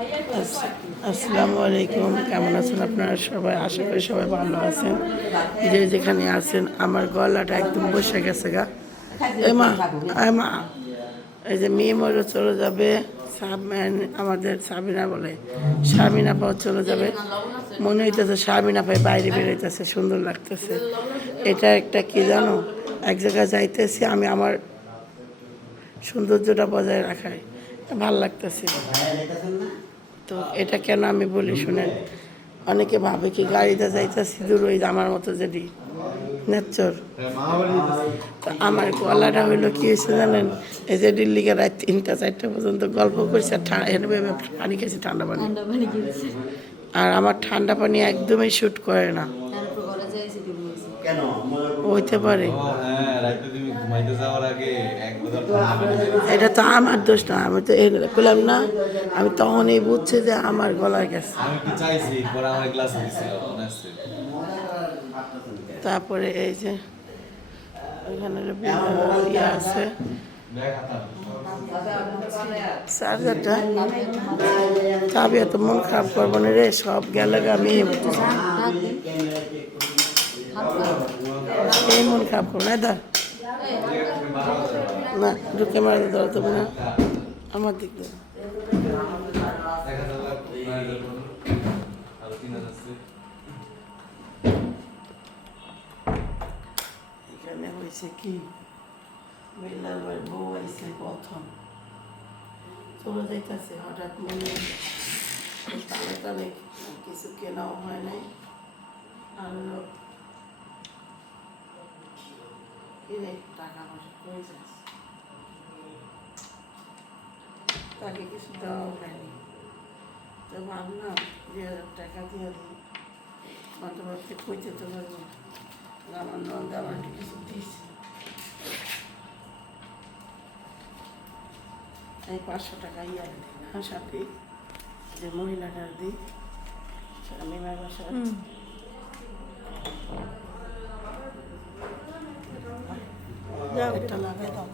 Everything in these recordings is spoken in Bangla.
আসসালামু আলাইকুম, কেমন আছেন আপনারা সবাই? আশা করি সবাই ভালো আছেন। যে যেখানে আছেন, আমার গলাটা একদম বসে গেছে গা। মা, মা, এই যে মেয়ে মরে চলে যাবে, আমাদের সাবিনা বলে শারমিনা পাও চলে যাবে। মনে হইতেছে শারমিনা পাই বাইরে বেরোইতেছে, সুন্দর লাগতেছে। এটা একটা কি জানো, এক জায়গায় যাইতেছি আমি, আমার সৌন্দর্যটা বজায় রাখায় ভাল লাগতেছে। তো এটা কেন আমি বলি শুনেন, অনেকে ভাবে কি গাড়িতে যাইতেছি দূর, ওই আমার মতো যদি নেচর। তো আমার গলাটা হইলো কি হয়েছে জানেন, এই যে দিল্লিকে রাত 3টা-4টা পর্যন্ত গল্প করছে, পানি খেয়েছি, ঠান্ডা পানি। আর আমার ঠান্ডা পানি একদমই শ্যুট করে না। হইতে পারে, এটা তো আমার দোষ না, আমি তো বললাম না, আমি তখনই বুঝছি যে আমার গলার গেছে। তারপরে এই যে ওইখানে ইয়ে আছে, চার্জারটা চাবি, এত মন খারাপ করবো না রে, সব গেলে আমি এই মন খারাপ করবো না দা, না ঢুকে মারা ধরো তো না আমার দিক দিয়ে। এখানে হয়েছে কি, বেলার বউ আইসে প্রথম, চলে যাইতেছে, হঠাৎ মনে টানে টানে কিছু কেনাও হয় নাই, আনলো কিনে টাকা পয়সা করে যাচ্ছে, তাকে কিছু দেওয়াও হয়নি। তো ভাবলাম 2,000 টাকা দিয়ে দিই, মাতাবাবকে কইতে তো পারবো আমার নন্দ আমার কিছু দিয়েছে, এই 500 টাকা ইয়ার দিই না, সাথে যে মহিলাটার দিই, আমি আমার বাসায় একটা লাগাই দাও,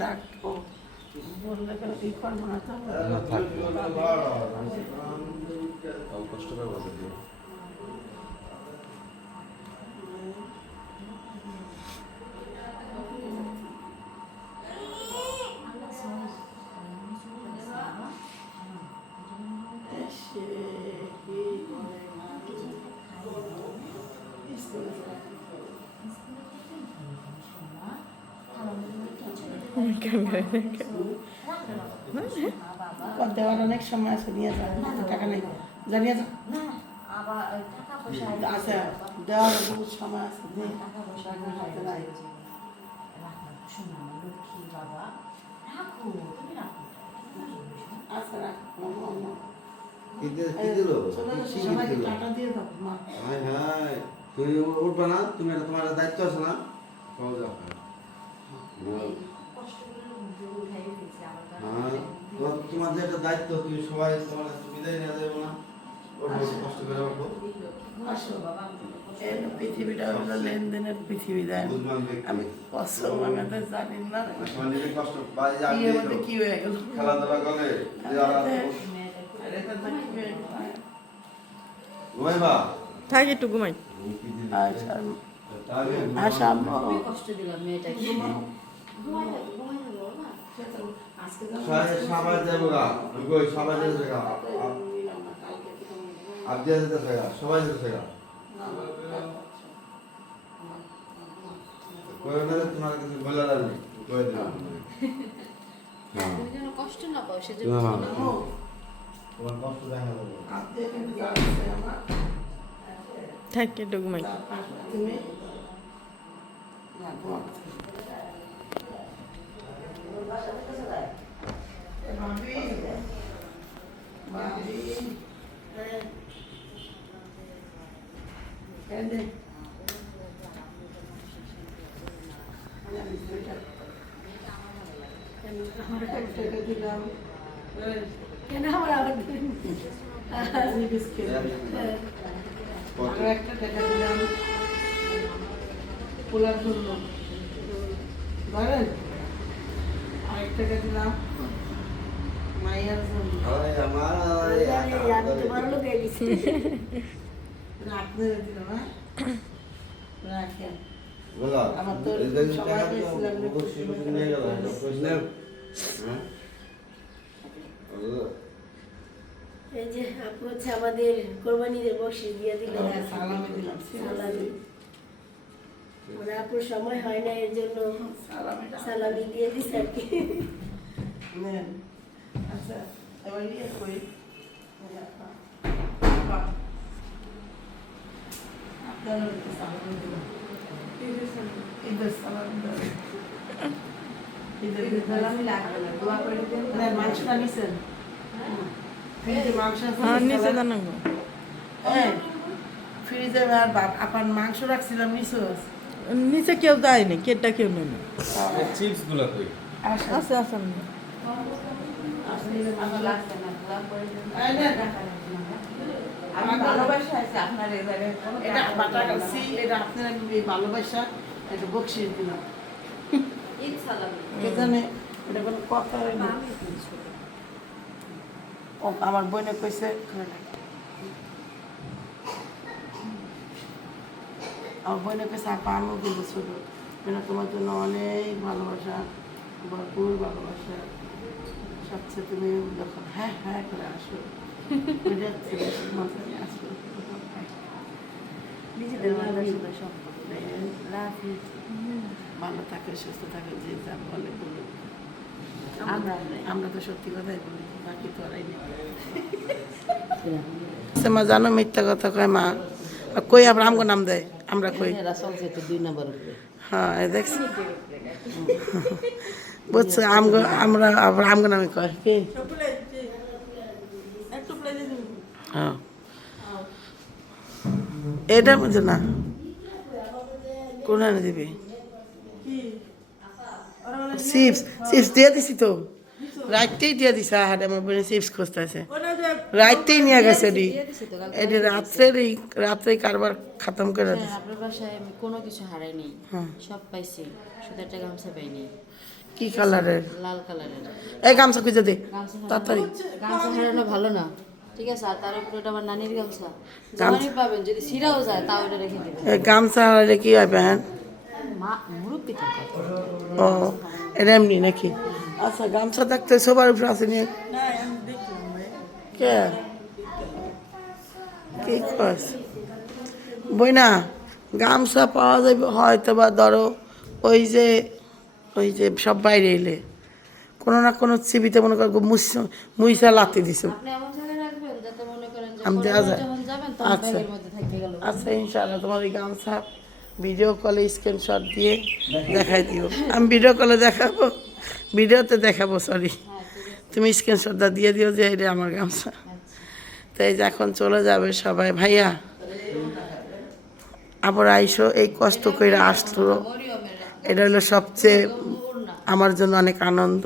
ডাকবো বললে ই করবো না, কষ্ট করে দেওয়ার অনেক সময় আছে, নিয়ে যাও, টাকা নেই, জানিয়ে যাও, আচ্ছা দেওয়ার বহুত সময় আছে, হাতে নাই। আচ্ছা রাখো, টাকা দিয়ে দাও মা। তুমি উঠবে না, তুমি তোমার দায়িত্ব আছে না, তোমার যে একটা দায়িত্ব, তুমি সবাই তোমার বিদায় নেওয়া যাবে না, কষ্ট করে উঠবো। পৃথিবীটা হলো লেনদেনের পৃথিবী, দেন আমি কষ্ট আমাদের জানি না কি হয়ে গেল, খেলাধুলা করে থাক একটু ঘুমাই। আশা কষ্ট দিলাম মেয়েটাকে, সবাই যাবো গা, সবাই যেতে গা, আবদিয়া যেতে গা, সবাই যেতে গা, তোমার কিছু বলার নেই, তুমি যেন কষ্ট না পাও সেজন্য তোমার কষ্ট দেখা যাবে। থাক একটু ঘুমাই। কেন আমার আবার একটা টাকা দিলাম পোলার জন্য, ধরেন আরেক টাকা দিলাম মাইয়ার জন্য আপনারা দিলাম হ্যাঁ রাখেন আমার তো সবাই পেয়েছিলাম এই যে আপু হচ্ছে আমাদের কোরবানিদের বকশিশ দিয়ে দিল সালামে দিলাম সালামি মানে আপুর সময় হয় না এর জন্য সালামে সালামি দিয়ে দিছে আর কি নেন আচ্ছা এবার ইয়ে করি আপনারা সালামে দিলাম ঈদের সালাম দিলাম ঈদের সালামি লাগবে না দোয়া করে দেন না মাংসটা নিছেন ফ্রিজে মাংস আছে হ্যাঁ নিচে জানান হ্যাঁ ফ্রিজে আর আপার মাংস রাখছিলাম নিছোস নিচে কেউ দেয়নি কেটটা কেউ নেই চিপস গুলো কই আচ্ছা আছে আছে আমার লাগছে না দোয়া করে দেন আমার ভালোবাসা আছে আপনার এই জায়গায় এটা বাটা গাছি এটা আপনার এই ভালোবাসা এটা বকশিশ দিলাম ঈদ সালামি কে জানে এটা কোনো কথা না ও আমার বোনে কইছে আমার বোনে কইছে আপা আমিও কিন্তু ছোট মানে তোমার জন্য অনেক ভালোবাসা ভরপুর ভালোবাসা সবচেয়ে তুমি যখন হ্যাঁ হ্যাঁ করে আসো ওইটা হচ্ছে বেশি মজায় আসো নিজেদের মানুষের সাথে সম্পর্ক ভালো থাকে সুস্থ থাকে যে যা বলে বলুক আমরা আমরা তো সত্যি কথাই বলি বাকি তো আরাই নেই মা জানো মিথ্যা কথা কয় মা কই আবার আমগো নাম দেয় আমরা কই চলছে তো 2 নম্বর উপরে হ্যাঁ এই দেখছি বুঝছো আমগো আমরা আবার আমগো নামে কয় কি হ্যাঁ এটা বুঝো না কোন আনে দিবি চিপস চিপস দিয়ে দিছি তো রাইতেই দিয়ে দিছে আহারে আমার বোনে চিপস খুঁজতেছে রাইতেই নিয়ে গেছে এটি এটি রাত্রেই কারবার খতম করে দিছে আপনার বাসায় আমি কোনো কিছু হারাই নেই হ্যাঁ। সব পাইছি শুধু একটা গামছা পাইনি কি কালারের লাল কালারের এই গামছা খুঁজে দে গামছা তাড়াতাড়ি গামছা হারানো ভালো না ঠিক আছে আর তার উপরে এটা আমার নানির গামছা জামানি পাবেন যদি ছিঁড়াও যায় তাও এটা রেখে দিবেন এই গামছা হারালে কি হয় বেহান মা মুরব্বি থাকে ও এটা এমনি নাকি আচ্ছা গামছা দেখতে সবার উপরে আছে নিয়ে কে কি কস বই না গামছা পাওয়া যাবে হয়তো বা ধরো ওই যে সব বাইরে এলে কোনো না কোনো চিবিতে মনে করো মুইসা লাতি দিছে আপনি এমন জায়গায় রাখবেন যাতে মনে করেন যে আমি দেওয়া যায় যখন যাবেন তখন আচ্ছা ব্যাগের মধ্যে থাকবে গেল আচ্ছা ইনশাআল্লাহ তোমার এই গামছা ভিডিও কলে স্ক্রিনশট দিয়ে দেখাই দিও আমি ভিডিও কলে দেখাবো ভিডিওতে দেখাবো সরি তুমি স্ক্রিনশটটা দিয়ে দিও যে এটা আমার গামছা তাই যে এখন চলে যাবে সবাই ভাইয়া আবার আইসো এই কষ্ট করে আসলো এটা হলো সবচেয়ে আমার জন্য অনেক আনন্দ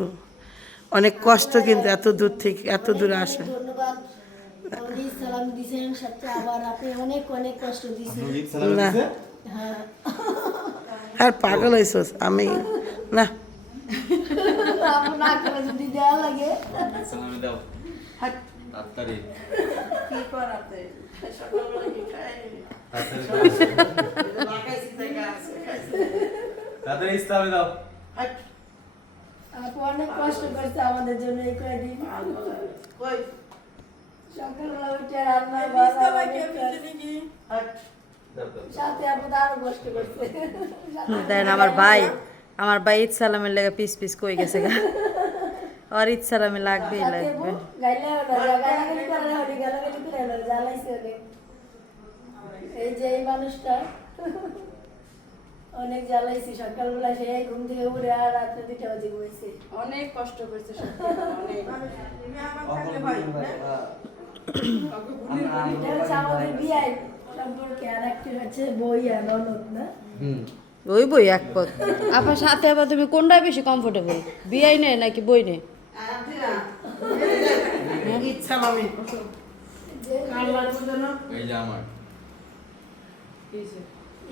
অনেক কষ্ট কিন্তু এত দূর থেকে এত দূরে আসে ধন্যবাদ আপনি সালাম দিয়েছেন সাথে আবার আপনি অনেক অনেক কষ্ট দিয়েছেন না হ্যাঁ আর পাগল হয়েছোস আমি না আপনি না করে যদি দেওয়া লাগে সালামি দাও হাট, তাড়াতাড়ি কি করাতে সকালবেলা কি খাই তাড়াতাড়ি লাগাইছি জায়গা আছে খাইছি তাড়াতাড়ি ইসলামি দাও হাট, আপু অনেক কষ্ট করছে আমাদের জন্য এই কয়দিন কই সকালবেলা উঠে রান্না বান্না অনেক কাজ। হাট, সাথে আপু আরো কষ্ট করছে দেন আমার ভাই ঈদ সালামের লেগে পিস পিস কই গেছে গা আর ঈদ সালামে লাগবেই সাথে লাগবে আপু গাইলে গালাগালি করে না হরি গালাগালি করে না জ্বালাইছে অনেক এই যে এই মানুষটা অনেক জ্বালাইছি সকালবেলা সে ঘুম থেকে উঠে আর রাত্রে 2টা বাজে ঘুমাইছে অনেক কষ্ট করছে এটা হচ্ছে আমাদের বিয়াই সম্পর্কে আর একটা হচ্ছে বই আর ননদ না ওই বই এক পথ আপনার সাথে আবার তুমি কোনটা বেশি কমফোর্টেবল বিয়াই নেই নাকি বই নেই ইচ্ছা মামি কার লাগবে জানো এই যে আমার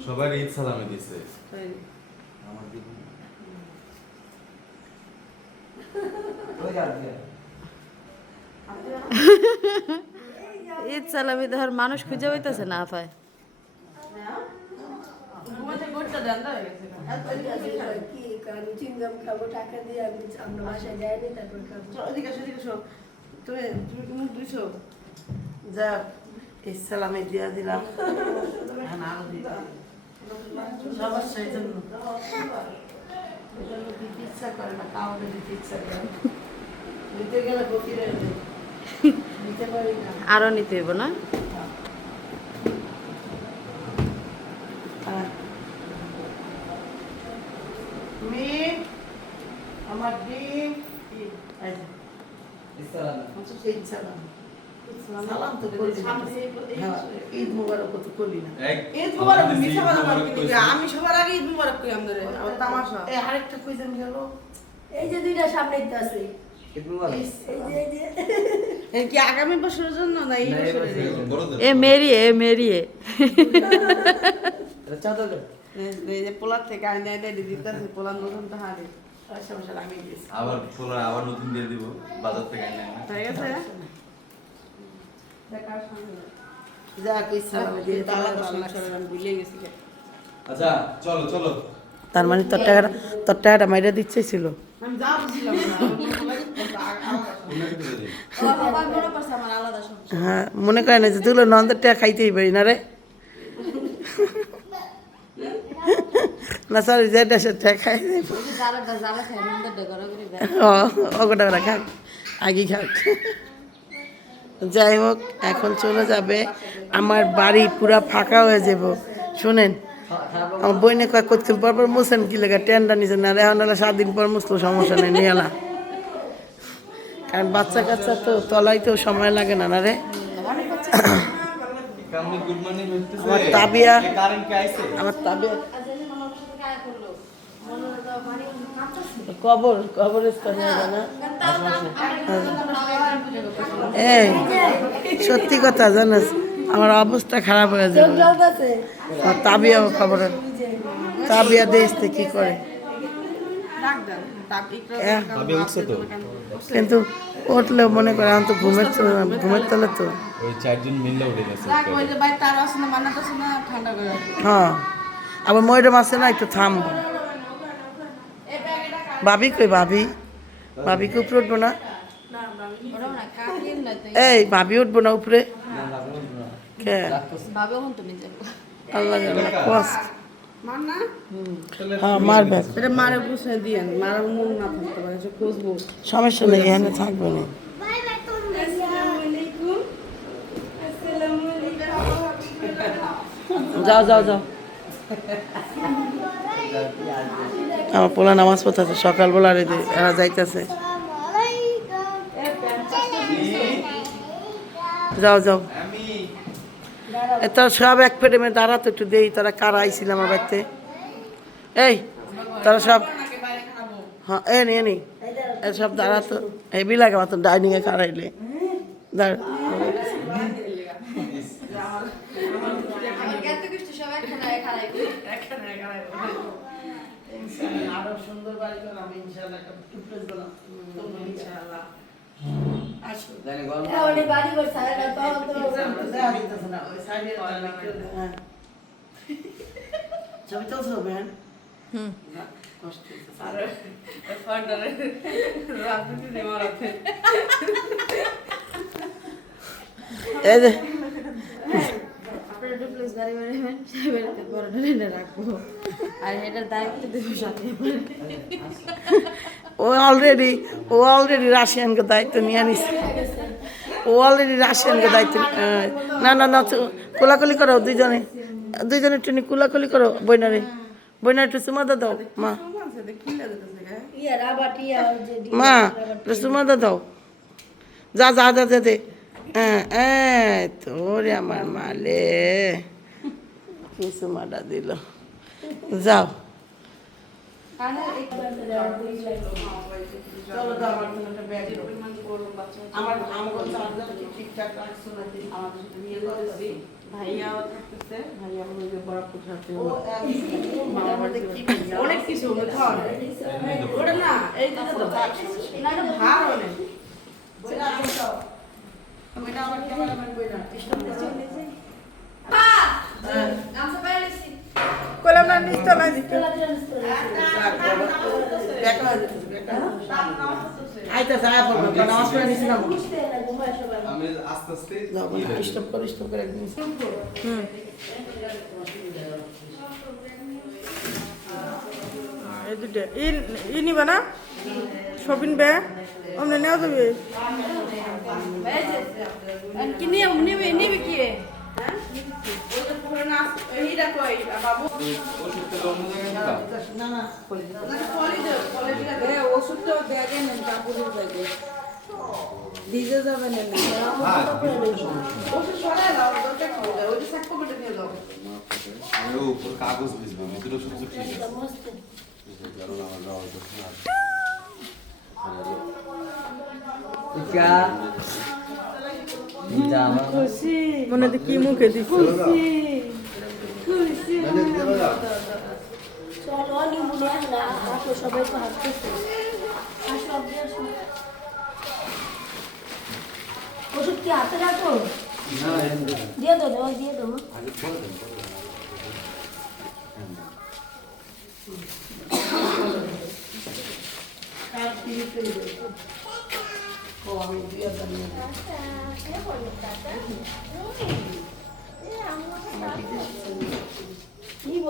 সবাই ঈদ সালামি দিছে আমার দিদি ঈদ সালামি দেওয়ার মানুষ খুঁজে হইতেছে না আপায়। কি আমি চিংগাম খাবো টাকা দিয়ে আমি আমরা বাসায় যাইনি তারপর খাবো। যাক ইসলামে দিয়া দিলাম সবার সেই জন্য দিতে ইচ্ছা করে না, কাউকে দিতে ইচ্ছা করে না। দিতে গেলে ফকিরের দিতে পারি না। আরো নিতে হইব না? হ্যাঁ। মেয়ে, আমার ডিম এই যে, ইসলাম। সালাম তো করলি না। হ্যাঁ, ঈদ মুবারক তো করলি না। ঈদ মুবারক মিছা কথা বলবি না। আমি সবার আগে ঈদ মুবারক কই আমাদের আমার তামাশা। এই আরেকটা কইজন গেল। এই যে দুইটা সামনে তো আছে এই যে এর কি আগামী বছরের জন্য না এই বছরের জন্য? এ মেরিয়ে এই যে পোলার থেকে আইনে আইনে দিতেছে পোলার নতুন তাহারে। আমি দিয়েছি। আবার খোলা আবার নতুন দিয়ে দিব বাজার থেকে এনে হয়ে গেছে? যাক ইসলামে দিয়ে তালা দিলাম। দর্শন করে আমি ভুলে গেছি। আচ্ছা চলো চলো তার মানে তোর টাকাটা মাইরা দিচ্ছে ছিল। আমি যা বুঝলাম না। ও বাবা মনে করছে আমার আলাদা সমস্যা। হ্যাঁ, মনে করে না যে তুলো নন্দের টাকা খাইতেই পারি না রে। না সরি, যে দেশের টাকা খাই ওই যে জ্বালা খায় মন্দের ডগরা করে দেয়। ওটা ওরা খাক, আগে খাক। যাই হোক, এখন চলে যাবে। আমার বাড়ি পুরা ফাঁকা হয়ে যাব। শুনেন, আমার বইনে কয়েক কতক্ষণ পর পর মুছেন কি লেগে টেন্ডা নিছেন না, এখন হলে 7 দিন পর মুছলো সমস্যা নেই, নিয়ে এলা। কারণ বাচ্চা কাচ্চা তো তলাইতেও সময় লাগে না না রে। কামনি গুড মর্নিং হইতেছে। আমার তাবিয়া কারেন্ট কে আইছে? আমার তাবিয়া আজ আমার সাথে কাজ করলো মনে হলো মানে কাঁদতেছে। কবরস্থান হয়ে গেল না। এই সত্যি কথা জানিস, আমার অবস্থা খারাপ হয়ে যাবে। চলতেছে আমার তাবিয়াও খবর, তাবিয়া দেখতে কি করে। হ্যাঁ, কিন্তু উঠলেও মনে করে এখন তো ঘুমের তলে তো। ওই 4 জন মিললে উঠে গেছে। ওই যে বাইরে তার আছে না মানাতেছে না ঠান্ডা করে। হ্যাঁ, আবার ময়ূরের মাসে না একটু থামবো। ভাবি কই ভাবি কি উপরে উঠবো না? ওরা না কাকিন না তো এই ভাবি উঠবো না উপরে? কে? ভাবে হন তুমি যাবো। আল্লাহ জানে, কষ্ট। মান না? হ্যাঁ, মারবে। এটা মারে বুঝে দিয়েন, মারা মন না থাকতে পারে যে খুঁজবো। সমস্যা নেই, এখানে থাকবো না। যাও যাও যাও। আমার পোলা নামাজ পড়তেছে সকালবেলা, রে এরা যাইতেছে। যাও যাও। তোরা সব এক ফ্রেমে দাঁড়া তো একটু দেই, তোরা কারা আইছিল আমার বাড়িতে? এই তোরা সব, হ্যাঁ এ নি সব দাঁড়া তো। এই বিলাকে মাত্র ডাইনিংয়ে কারাইলে দাঁড়া। আমার জ্ঞাত কিছু সব একখানে খারাই আরো সুন্দর বাড়ি করলাম ইনশাআল্লাহ, একটা টুকটাক করলাম ইনশাআল্লাহ। আসো অনেক বাড়ি করছে আর না পাও তো ছবি তুলছো বেন? এই যে আপনারা ডুপ্লেক্স বাড়ি বানাবেন সেই বাড়িতে বড় ডেনে রাখবো আর এটার দায়িত্ব দেবো সাথে ও অলরেডি রাশিয়ানকে দায়িত্ব নিয়ে নিছে। ও অলরেডি রাশিয়ানকে দায়িত্ব না না না, কোলাকুলি করো দুইজনে একটু কোলাকুলি করো। বইনারে একটু চুমা দাও মা, ইয়া রাবাটিয়া যে মা একটু চুমা দাও। যা যা যা যা দে। তোরে আমার মালে কি চুমাটা দিল। যাও আমার ঠিকঠাক রাখছো নাকি? আমাদের সাথে নিয়ে যাচ্ছি ভাইয়াও থাকতেছে, ভাইয়া হলো যে বরাবর থাকে। মামার মধ্যে কি বলছে? অনেক কিছু ধর ওটা না এই যে তো না এটা ভার অনেক ওইটা আবার ক্যামেরাম্যান কইরা কইলাম না নিস্ত না দিতে আইতা যায় বলবো কারণ নামাজ পড়ে নিছি না আমি আস্তে আস্তে স্টপ করে একদম এই দুটো ই নিবা না শপিং ব্যাগ অমনে নেওয়া যাবে কি নিয়ে নিবে কি ওষুধটা অন্য জায়গায় দিবা না ওষুধটা ব্যাগে নেন কাপড়ের ব্যাগে ভিজে যাবে না হ্যাঁ ওষুধ সরাই দাও দরকার কি ওই যে সাক পকেটে দিয়ে দাও আমি উপর কাগজ ভিজবো ভিতরে ওষুধ তো ঠিক আছে কারণ আমার যাওয়া হচ্ছে না মনে হয় কি মুখে দিছো চলো নিমুনে না আসো সবাই তো হাঁটতেছে আসো আপনি আসো ওষুধ কি হাতে রাখো দিয়ে দাও দিয়ে দাও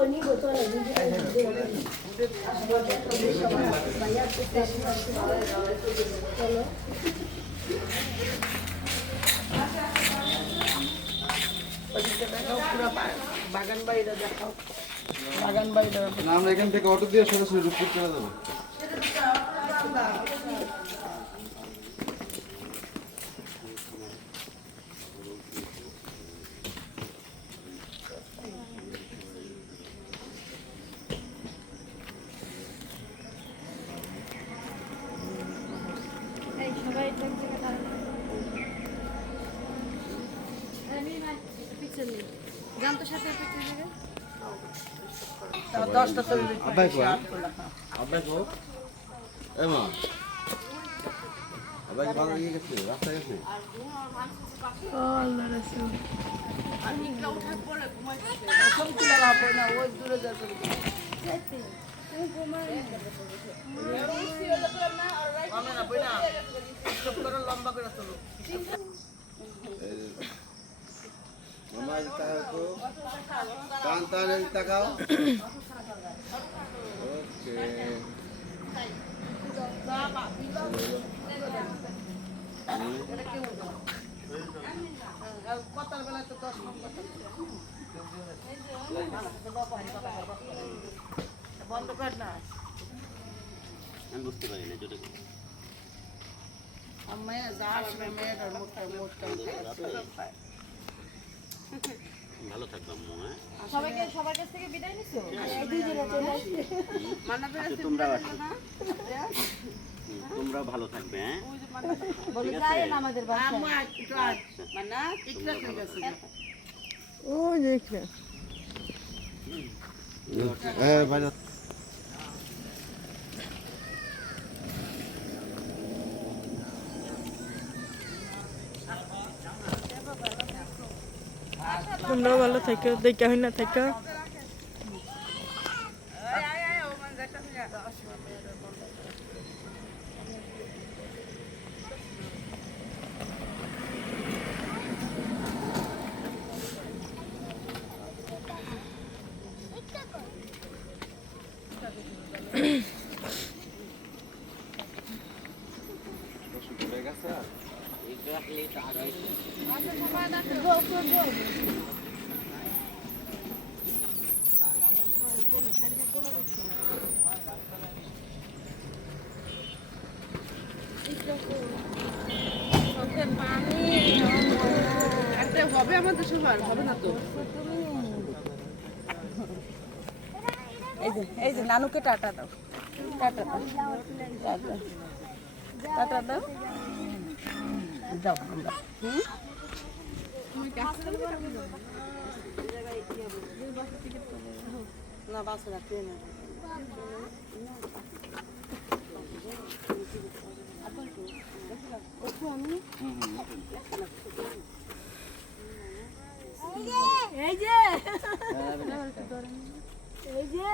নিবো চলো চলো বাগান বাড়িটা দেখাও বাগান বাড়িটা না আমরা এখান থেকে অটো দিয়ে সরাসরি রূপপুর চলে যাবো দশটা চলে আব্বাই কো আব্বাই কো এমা আব্বাই ভালো গিয়ে গেছে রাস্তা গেছে ওই দূরে যাবে লম্বা করে চলো মামা এই তাকাও তো কান টান এই তাকাও ওকে কথার বেলায় তো 10 নম্বর বন্ধ কর না আমি বুঝতে পারি না যেটা মেয়ে যা আসবে মেয়েটার মুখটা ভালো থাকবে আম্মু হ্যাঁ সবার কাছ থেকে বিদায় নিছো আচ্ছা, তোমরা ভালো থাকবে হ্যাঁ বলে যাই না আমাদের বাসায় ও দেখে হ্যাঁ ভালো তোমরা ভালো থাকো দেখা হয় না থাকো হবে আমাদের সবার হবে না তো এই যে নানুকে টাটা দাও টাটা দাও টাটা দাও যাও আমরা না বাসে না ট্রেনে এই যে এই যে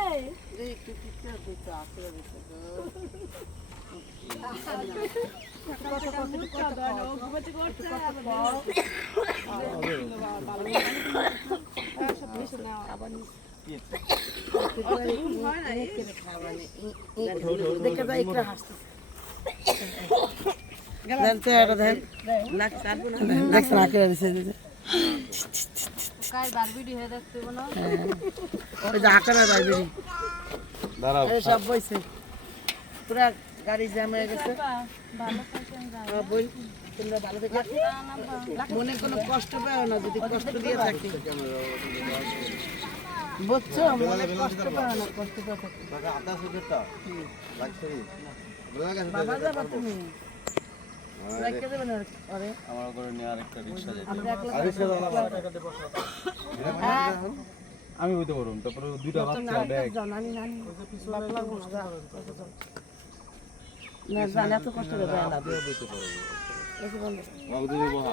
দেখে যায় একটু হাসতে চেহারা দেখেন দেখছেন আঁকে দিছে কার বারবিডি হয়ে দেখতে বলো ওই যে আঁকারা বাইরে দাঁড়াও সব বইছে পুরা গাড়ি জ্যাম হয়ে গেছে বই তোমরা ভালো থেকে মনে কোনো কষ্ট পাও না যদি কষ্ট দিয়ে থাকি বুঝছো মনে কষ্ট পাও না কষ্ট পাও থাকি বাবা যাবা তুমি রাখতে দেবে না আরে আমার করে নিয়ে আরেকটা রিকশা যেতে আমি হইতে পারুম তারপরে দুইটা বাচ্চা ব্যাগ জানানি নানি বাপলা বসা না জানা তো কষ্ট করে না বাবু দিদি বহা